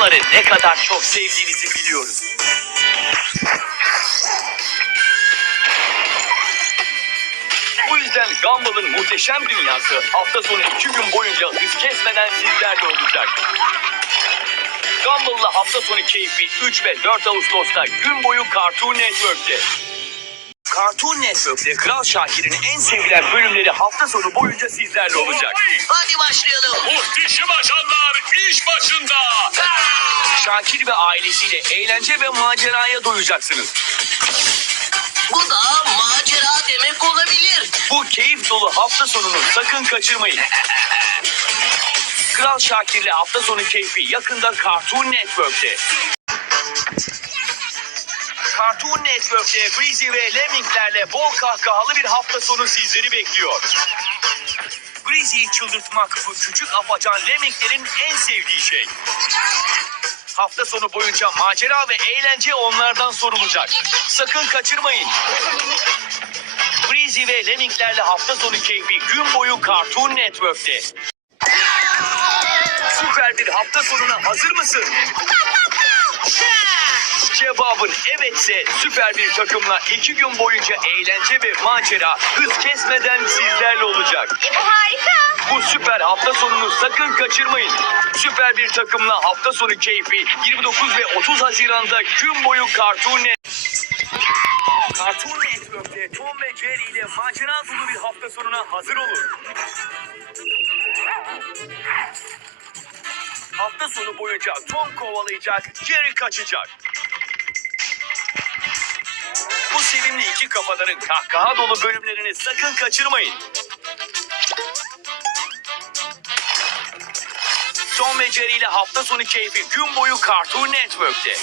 Onları ne kadar çok sevdiğinizi biliyoruz. Bu yüzden Gumball'ın muhteşem dünyası hafta sonu iki gün boyunca hız kesmeden sizlerle olacak. Gumball'la hafta sonu keyfi 3 ve 4 Ağustos'ta gün boyu Cartoon Network'te. Cartoon Network'te Kral Şakir'in en sevilen bölümleri hafta sonu boyunca sizlerle olacak. Hadi başlayalım. Muhteşem ajanlar iş başında. Şakir ve ailesiyle eğlence ve maceraya doyacaksınız. Bu da macera demek olabilir. Bu keyif dolu hafta sonunu sakın kaçırmayın. Kral Şakir'le hafta sonu keyfi yakında Cartoon Network'te. Cartoon Network'te Breezy ve Lemming'lerle bol kahkahalı bir hafta sonu sizleri bekliyor. Breezy'yi çıldırtmak bu küçük afacan Lemming'lerin en sevdiği şey. Hafta sonu boyunca macera ve eğlence onlardan sorulacak. Sakın kaçırmayın. Breezy ve Lemming'lerle hafta sonu keyfi gün boyu Cartoon Network'te. Süper bir hafta sonuna hazır mısın? Cevabın evetse süper bir takımla iki gün boyunca eğlence ve macera hız kesmeden sizlerle olacak. E, bu harika. Bu süper hafta sonunu sakın kaçırmayın. Süper bir takımla hafta sonu keyfi 29 ve 30 Haziran'da gün boyu Cartoon Net. Cartoon Network'te Tom ve Jerry ile macera dolu bir hafta sonuna hazır olun. Hafta sonu boyunca Tom kovalayacak, Jerry kaçacak. İki kafaların kahkaha dolu bölümlerini sakın kaçırmayın. Tom ve Jerry ile hafta sonu keyfi gün boyu Cartoon Network'te.